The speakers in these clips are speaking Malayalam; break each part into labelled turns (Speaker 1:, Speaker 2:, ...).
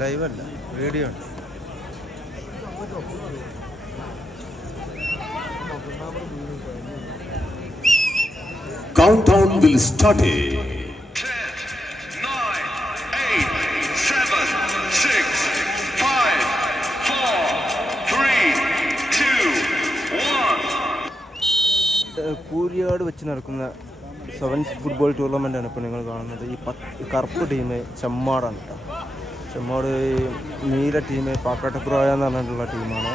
Speaker 1: ലൈവല്ല റേഡിയോ ഉണ്ട്
Speaker 2: Countdown will start. it.
Speaker 3: nine, eight, seven, six,
Speaker 1: Kooriyad വെച്ച് നടക്കുന്ന സെവൻസ് ഫുട്ബോൾ ടൂർണമെന്റാണ് ഇപ്പോൾ നിങ്ങൾ കാണുന്നത്. ഈ പത്ത് കറുപ്പ് ടീം ചെമ്മാടാണ് കേട്ടോ. ചെമ്മാട് നീല ടീം പാക്കാട്ടപ്പുറായ എന്ന് പറഞ്ഞിട്ടുള്ള ടീമാണ്.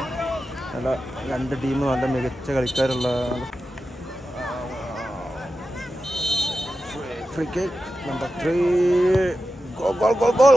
Speaker 1: നല്ല രണ്ട് ടീം നല്ല മികച്ച കളിക്കാരുള്ള free kick number three goal goal goal goal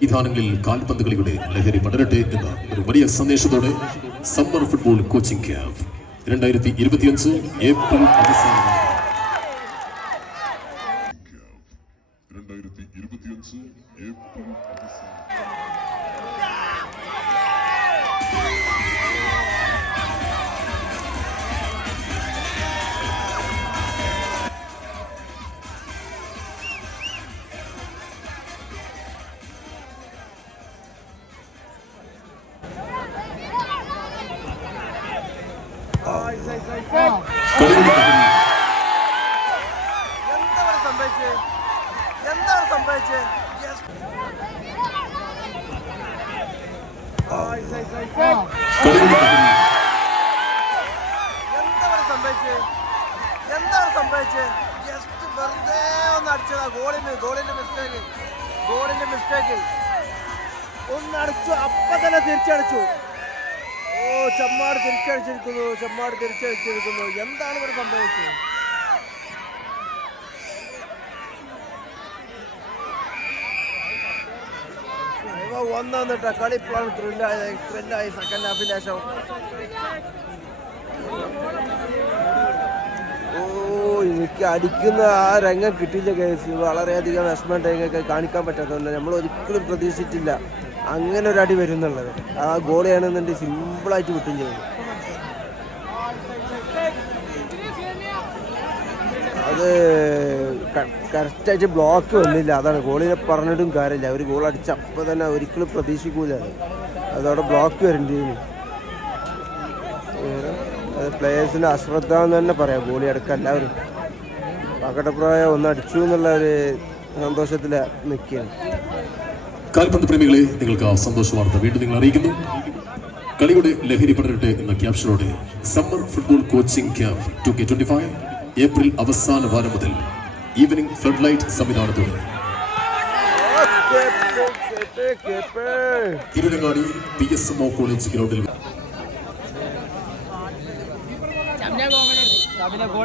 Speaker 2: ഇതാണെങ്കിൽ കാൽപന്ത് കളിയുടെ ലഹരി പടരട്ടെ എന്ന ഒരു വലിയ സന്ദേശത്തോടെ സമ്മർ ഫുട്ബോൾ കോച്ചിംഗ് ക്യാമ്പ്. രണ്ടായിരത്തി ഇരുപത്തിയഞ്ച് ഏപ്രിൽ അവസാനം
Speaker 1: എന്താണ് സംഭവിച്ചത്? എന്താണ് സംഭവിച്ചത്? എന്താണ് സംഭവിച്ചത്? ജസ്റ്റ് വെറുതെ ഒന്ന് അടിച്ചതാ. ഗോളിന് ഗോളിന്റെ മിസ്റ്റേക്ക് ഗോളിന്റെ മിസ്റ്റേക്ക് ഒന്ന് അടിച്ചു അപ്പൊ തന്നെ തിരിച്ചടിച്ചു. ഓ ചെമ്മാട് തിരിച്ചടിച്ചിരിക്കുന്നു ചെമ്മാട് തിരിച്ചടിച്ചിരിക്കുന്നു. എന്താണ് ഇവിടെ സംഭവിച്ചത്? ഇവ ഒന്നാന്നിട്ട കളി ഇപ്പോഴാണ് ത്രില്ലായി ത്രില്ലായി സെക്കൻഡ് ഹാഫിന് ശേഷം. ഓ എനിക്ക് അടിക്കുന്ന ആ രംഗം കിട്ടിയില്ല കേസ് വളരെയധികം വിഷമം രംഗമൊക്കെ കാണിക്കാൻ പറ്റാത്തതുകൊണ്ട് നമ്മൾ ഒരിക്കലും പ്രതീക്ഷിച്ചില്ല അങ്ങനെ ഒരു അടി വരുന്നുള്ളത്. ആ ഗോളിയാണെന്നുണ്ടെങ്കിൽ സിമ്പിളായിട്ട് വിട്ടും ചെയ്തു അത് കറക്റ്റായിട്ട് ബ്ലോക്ക് വന്നില്ല. അതാണ് ഗോളിനെ പറഞ്ഞിട്ടും കാര്യമില്ല. അവർ ഗോൾ അടിച്ച അപ്പോൾ തന്നെ ഒരിക്കലും പ്രതീക്ഷിക്കൂല അത്. അതവിടെ ബ്ലോക്ക് വരേണ്ടി പ്ലേയേഴ്സിന്റെ അശ്രദ്ധ എന്ന് തന്നെ പറയാം. ഗോളി അടക്കം എല്ലാവരും. പകടപ്രായ ഒന്ന് അടിച്ചു എന്നുള്ള ഒരു സന്തോഷത്തിൽ നിൽക്കുകയാണ്
Speaker 2: കാൽപന്ത് പ്രേമികളെ നിങ്ങൾക്ക് സന്തോഷ വാർത്ത വീണ്ടും നിങ്ങൾ അറിയിക്കുന്നു. കളിയുടെ ലഹരി പടരട്ടെ എന്ന ക്യാപ്ഷനോടെ summer football coaching camp two K twenty five April അവസാന വാരം മുതൽ evening flood light സംവിധാനത്തോടെ Tirurangadi P S M O college ഗ്രൗണ്ടിൽ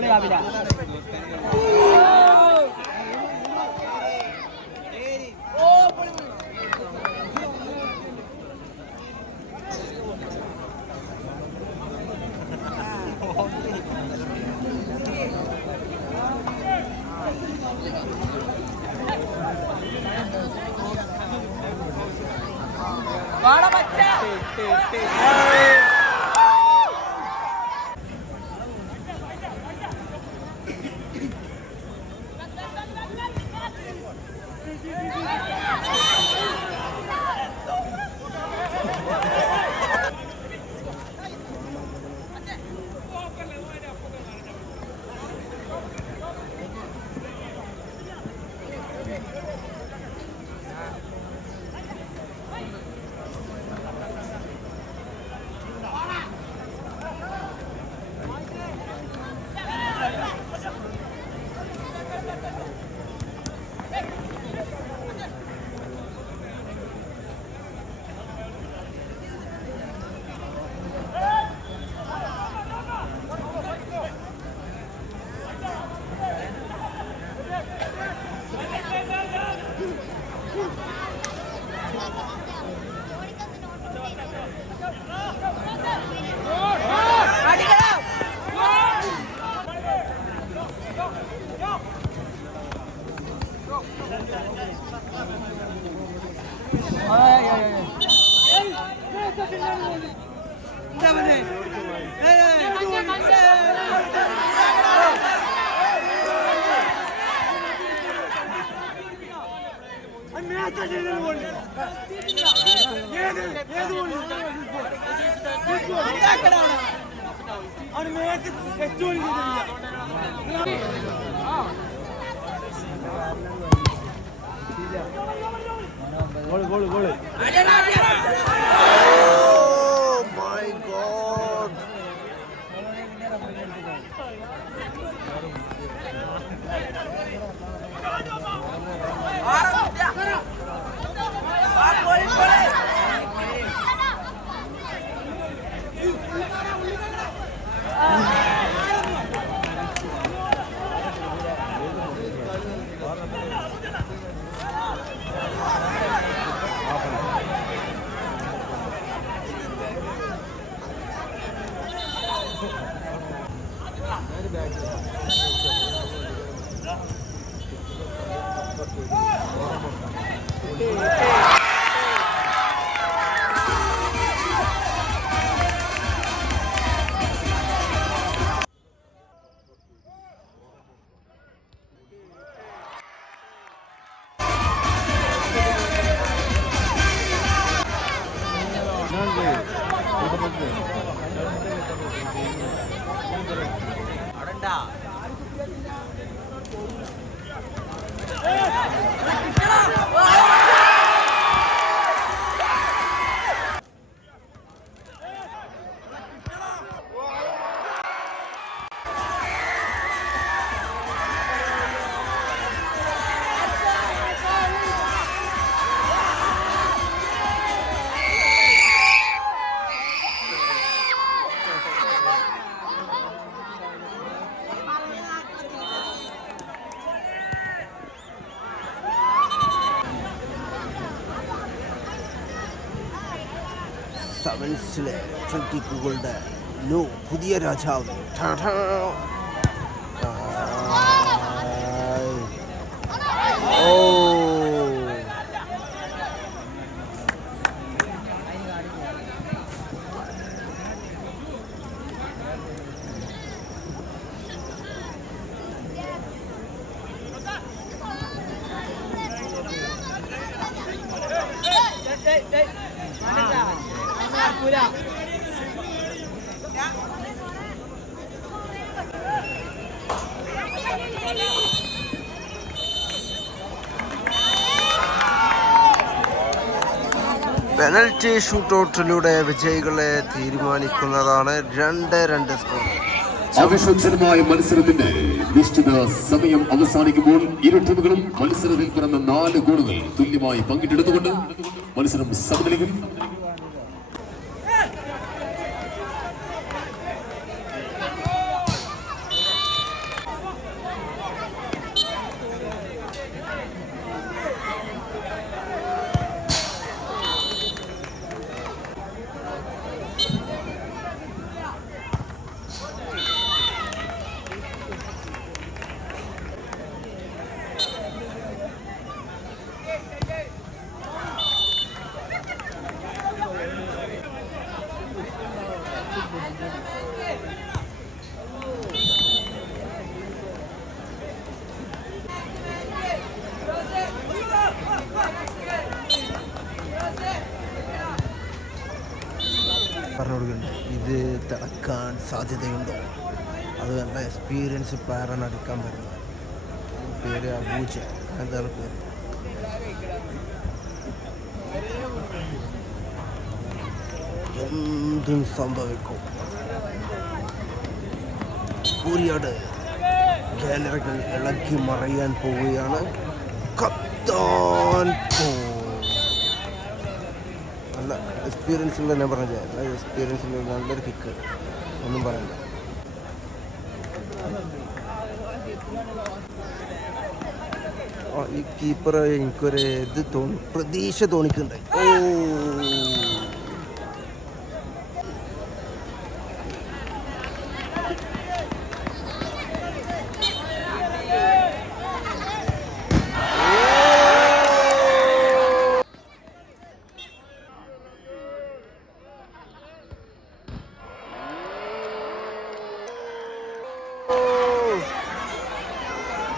Speaker 1: രാവിലെ ってって。Oh வந்துடும் அடண்டா ഫ്രീ കിക്കുകളുടെ നോ പുതിയ രാജാവ് ഠാ ഠാ. ആയ്. പെനൽറ്റി ഷൂട്ടൗട്ടിലൂടെ വിജയികളെ തീരുമാനിക്കുന്നതാണ് രണ്ട് രണ്ട് സ്കോർ.
Speaker 2: ആവേശോജ്ജലമായ മത്സരത്തിന്റെ നിശ്ചിത സമയം അവസാനിക്കുമ്പോൾ ഇരു ടീമുകളും മത്സരത്തിൽ പിറന്ന നാല് ഗോളുകൾ തുല്യമായി പങ്കിട്ടെടുത്തുകൊണ്ട് മത്സരം സമനിലയിൽ.
Speaker 1: തിളക്കാൻ സാധ്യതയുണ്ടോ? അത് നല്ല എക്സ്പീരിയൻസ് പ്ലെയറാണ് എടുക്കാൻ പറ്റുന്നത് പേര് അബൂജ എന്താണ് പേര് എന്തും സംഭവിക്കും. കൂരിയാട് ഗാലറികൾ ഇളക്കി മറയാൻ പോവുകയാണ് കത്താൻ പോ എക്സ്പീരിയൻസ് ഉള്ള ഞാൻ പറഞ്ഞത് എല്ലാ എക്സ്പീരിയൻസ് ഉള്ള നല്ലൊരു കിക്ക് ഒന്നും പറയണ്ട. ഈ കീപ്പർ എനിക്കൊരു ഇത് തോന്നി പ്രതീക്ഷ തോന്നിക്കുന്നുണ്ട്. ഓ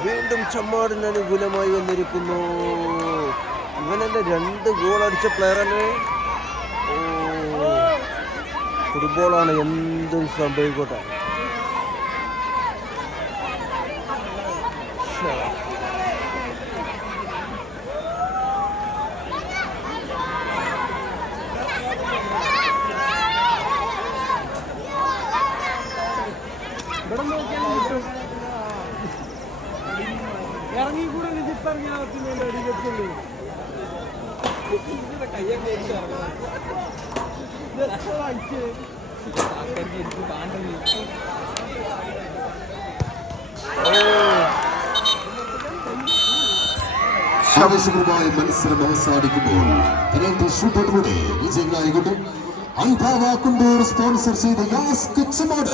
Speaker 1: വീണ്ടും ചമ്മാടിന് അനുകൂലമായി വന്നിരിക്കുന്നു. ഇവനല്ലേ രണ്ട് ഗോൾ അടിച്ച ഓ. ഫുട്ബോളാണ് എന്തും സംഭവിക്കട്ടെ ശ്ശെ. ഇവിടെ നോക്കിയാൽ കിട്ടും ഇറങ്ങി
Speaker 2: ആവേശകരമായ മത്സരം അവസാനിക്കുമ്പോൾ പെനാൽറ്റി ഷൂട്ടൗട്ടിലൂടെ വിജയികളായിക്കൊണ്ട് അൽബാവ കുണ്ടൂർ സ്പോൺസർ ചെയ്ത യാസ് കിച്ചമോട്